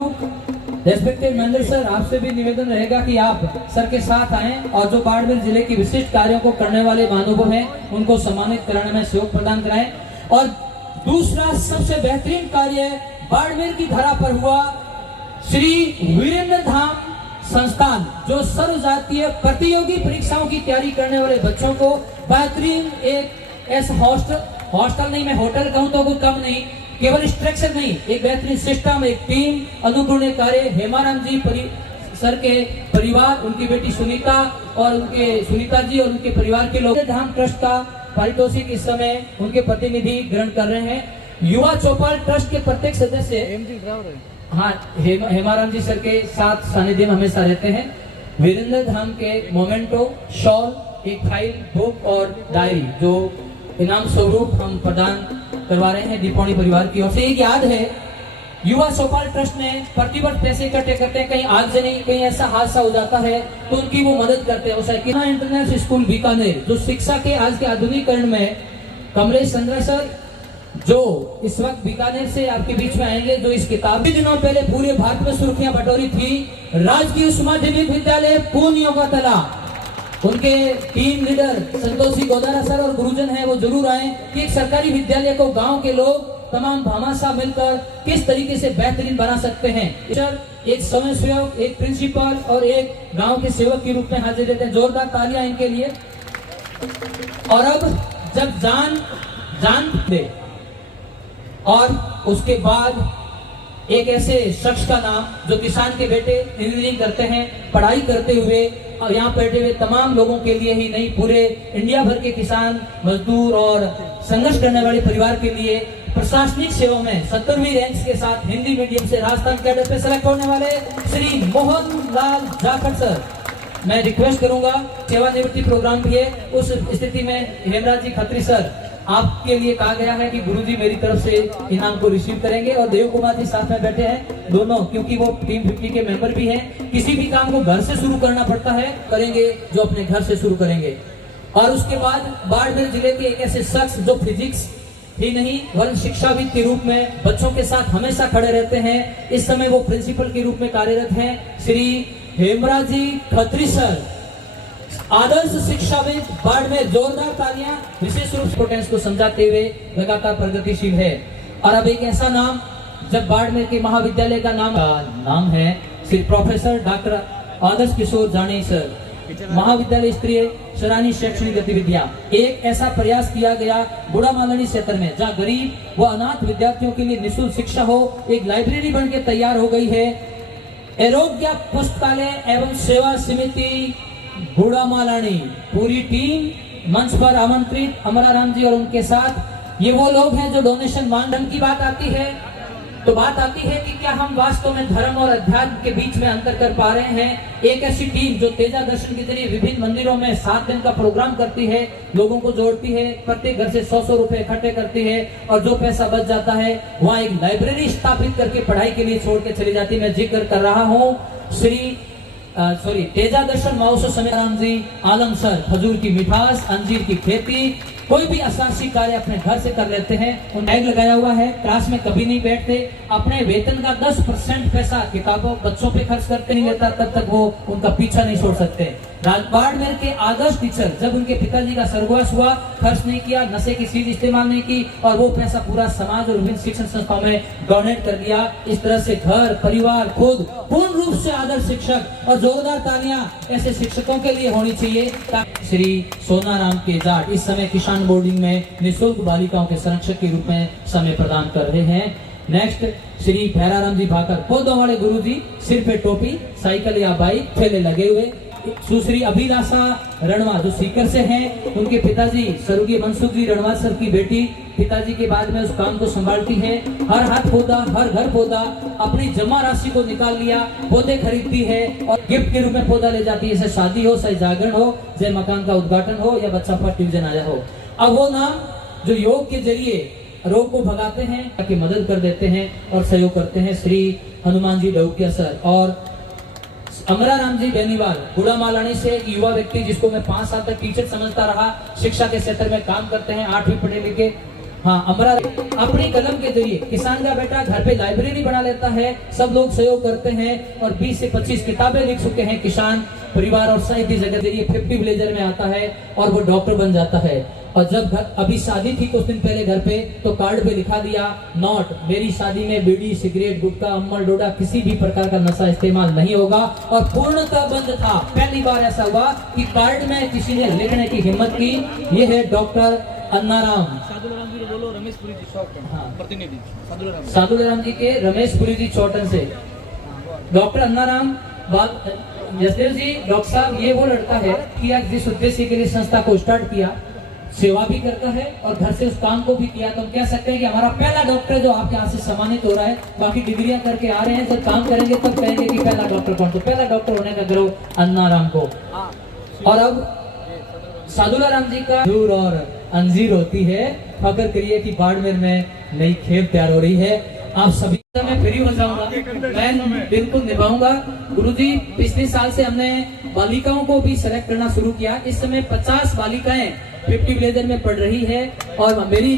Respected member sir, आपसे भी निवेदन रहेगा कि आप सर के साथ आएं और जो बाड़मेर जिले की विशिष्ट कार्यों को करने वाले महानुभाव हैं उनको सम्मानित कराने में सहयोग प्रदान कराएं। और दूसरा सबसे बेहतरीन कार्य बाड़मेर की धरा पर हुआ श्री वीरेंद्र धाम संस्थान, जो सर्व जातीय प्रतियोगी परीक्षाओं की तैयारी करने वाले बच्चों को बेहतरीन एक ऐसा हॉस्टल नहीं, मैं होटल कहूँ तो कोई कम नहीं, केवल स्ट्रक्चर नहीं, एक बेहतरीन सिस्टम, एक टीम, अनुकूल कार्य। हेमाराम जी सर के परिवार, उनकी बेटी सुनीता और सुनीता जी और उनके परिवार के लोग धाम ट्रस्ट का पारितोषिक इस समय उनके प्रतिनिधि ग्रहण कर रहे हैं। युवा चौपाल ट्रस्ट के प्रत्येक सदस्य हाँ हेमाराम जी सर के साथ सानिध्य में हमेशा रहते हैं। वीरेंद्र धाम के मोमेंटो, शॉल, एक फाइल, बुक और डायरी जो इनाम स्वरूप हम प्रदान करवा रहे हैं दीपोनी परिवार की ओर से। एक याद है, युवा चौपाल ट्रस्ट ने प्रतिवर्ष पैसे इकट्ठे करते हैं, कहीं आगजनी, कहीं ऐसा हादसा हो जाता है तो उनकी वो मदद करते हैं। इंटरनेशनल स्कूल बीकानेर जो शिक्षा के आज के आधुनिकरण में कमलेश चंद्र सर जो इस वक्त बीकानेर से आपके बीच में आएंगे, जो इस किताब के दिनों पहले पूरे भारत में सुर्खियां बटोरी थी। राजकीय उच्च माध्यमिक विद्यालय पूनियों का तला, उनके team leader Santoshi Godara sir और गुरुजन है वो जरूर आए कि एक सरकारी विद्यालय को गांव के लोग तमाम भामाशाह मिलकर किस तरीके से बेहतरीन बना सकते हैं। एक समय सेवक, एक प्रिंसिपल और एक गांव के सेवक के रूप में हाजिर रहते हैं। जोरदार तालियां इनके लिए। और अब जब जान दे और उसके बाद एक ऐसे शख्स का नाम जो किसान के बेटे इंजीनियरिंग करते हैं, पढ़ाई करते हुए और यहाँ बैठे हुए तमाम लोगों के लिए ही नहीं, पूरे इंडिया भर के किसान, मजदूर और संघर्ष करने वाले परिवार के लिए प्रशासनिक सेवा में 70वीं रैंक के साथ हिंदी मीडियम से राजस्थान कैडर पे सेलेक्ट होने वाले श्री मोहन लाल जाखड़ सर, मैं रिक्वेस्ट करूंगा, सेवानिवृत्ति प्रोग्राम भी है, उस स्थिति में हेमराज जी खत्री सर आपके लिए कहा गया है कि गुरुजी मेरी तरफ से इनाम को रिसीव करेंगे। और देव कुमार जी साथ में बैठे हैं दोनों, क्योंकि वो टीम 50 के मेंबर भी हैं। किसी भी काम को घर से शुरू करना पड़ता है, करेंगे जो अपने घर से शुरू करेंगे। और उसके बाद बाड़मेर जिले के एक ऐसे शख्स जो फिजिक्स ही नहीं वन शिक्षाविद के रूप में बच्चों के साथ हमेशा खड़े रहते हैं, इस समय वो प्रिंसिपल के रूप में कार्यरत हैं, श्री हेमराज जी खत्री सर, आदर्श शिक्षाविद बाड़मेर। जोरदार तालियां विशेष रूप से पोटेंस को समझाते हुए लगातार प्रगतिशील है। और अब एक ऐसा नाम, जब बाड़मेर के महाविद्यालय का नाम है श्री प्रोफेसर डॉक्टर आदर्श किशोर जानी सर, महाविद्यालय स्तरीय सराहनीय शैक्षणिक गतिविधियां, एक ऐसा प्रयास किया गया बुढ़ा मालनी क्षेत्र में जहाँ गरीब व अनाथ विद्यार्थियों के लिए निःशुल्क शिक्षा हो, एक लाइब्रेरी बन के तैयार हो गई है। आरोग्य पुस्तकालय एवं सेवा समिति बूढ़ा मालानी, पूरी टीम मंच पर आमंत्रित, अमराराम जी और उनके साथ ये वो लोग हैं जो डोनेशन मांगने की बात आती है तो बात आती है कि क्या हम वास्तव में धर्म और अध्यात्म के बीच में अंतर कर पा रहे हैं। एक ऐसी टीम जो तेजा दर्शन के जरिए विभिन्न मंदिरों में 7 दिन का प्रोग्राम करती है, लोगों को जोड़ती है, प्रत्येक घर से 100-100 रुपए इकट्ठे करती है और जो पैसा बच जाता है वहाँ एक लाइब्रेरी स्थापित करके पढ़ाई के लिए छोड़ के चली जाती है। मैं जिक्र कर रहा हूँ तेजा दर्शन महोत्सव समिति, राम जी, आलम सर, खजूर की मिठास, अंजीर की खेती, कोई भी असासी कार्य अपने घर से कर लेते हैं। उन टैग लगाया हुआ है, क्लास में कभी नहीं बैठते, अपने वेतन का 10% पैसा किताबों बच्चों पे खर्च करते नहीं रहता, तब तक वो उनका पीछा नहीं छोड़ सकते। बाड़मेर के आदर्श टीचर, जब उनके पिताजी का स्वर्गवास हुआ, खर्च नहीं किया, नशे की चीज इस्तेमाल नहीं की और वो पैसा पूरा समाज और विभिन्न शिक्षण संस्थाओं में डोनेट कर दिया। इस तरह से घर परिवार खुद पूर्ण रूप से आदर्श शिक्षक, और जोरदार तालियां ऐसे शिक्षकों के लिए होनी चाहिए। श्री सोनाराम के जाट इस समय किसान बोर्डिंग में निःशुल्क बालिकाओं के संरक्षक के रूप में समय प्रदान कर रहे हैं। नेक्स्ट श्री भैराराम जी भाकर, पौधों वाले गुरु जी, सिर पे टोपी, साइकिल या बाइक, ठेले लगे हुए। सुश्री अभिलाषा रणवा जो सीकर से हैं, उनके पिताजी स्वर्गीय मनसुख जी रणवा सर की बेटी पिताजी के बाद में उस काम को संभालती है। हर हाथ पौधा, हर घर पौधा, अपनी जमा राशि को निकाल लिया, पौधे खरीदती है और गिफ्ट के रूप में पौधा ले जाती है, जैसे शादी हो, चाहे जागरण हो, चाहे मकान का उद्घाटन हो या बच्चा फर्स्ट डिवीजन आया हो। अब वो नाम जो योग के जरिए रोग को भगाते हैं, ताकि मदद कर देते हैं और सहयोग करते हैं, श्री हनुमान जी डौकिया सर। और अमराराम जी बेनीवाल, बूढ़ा मालानी से एक युवा व्यक्ति जिसको मैं 5 साल तक टीचर समझता रहा, शिक्षा के क्षेत्र में काम करते हैं, 8वीं पढ़े लिखे, हाँ, अमरा अपनी कलम के जरिए किसान का बेटा घर पे लाइब्रेरी बना लेता है, सब लोग सहयोग करते हैं और 20 से 25 किताबें लिख चुके हैं किसान परिवार और साहित्य जगत जरिए 50 विलेजर में आता है और वो डॉक्टर बन जाता है। और जब अभी शादी थी कुछ दिन पहले घर पे, तो कार्ड पे लिखा दिया नोट, मेरी शादी में बीड़ी सिगरेट गुटखा अम्मल डोडा किसी भी प्रकार का नशा इस्तेमाल नहीं होगा और पूर्णतः बंद था। पहली बार ऐसा हुआ कि कार्ड में किसी ने लिखने की हिम्मत की। ये है डॉक्टर अन्नाराम प्रतिनिधि साधुराम जी के रमेशपुरी जी चौटन से। डॉक्टर अन्नाराम जसदेव जी, डॉक्टर साहब ये वो लड़का है कि आज जिस उद्देश्य के लिए संस्था को स्टार्ट किया, सेवा भी करता है और घर से उस काम को भी किया, तो हम कह सकते हैं कि हमारा पहला डॉक्टर जो आपके यहाँ से सम्मानित हो रहा है। बाकी डिग्रियां करके आ रहे हैं, जब काम करेंगे तब कहेंगे कि पहला डॉक्टर कौन, तो पहला डॉक्टर होने का गर्व अन्नाराम को। और अब साधुराम जी का दूर और अंजीर होती है, फकर करिए कि बाड़मेर में नई खेप तैयार हो रही है। आप सभी मैं फ्री हो जाऊंगा, मैं बिल्कुल निभाऊंगा। गुरुजी, पिछले साल से हमने बालिकाओं को भी सेलेक्ट करना शुरू किया। इस समय 50 बालिकाएं 50 विलेजर में पढ़ रही है और मेरी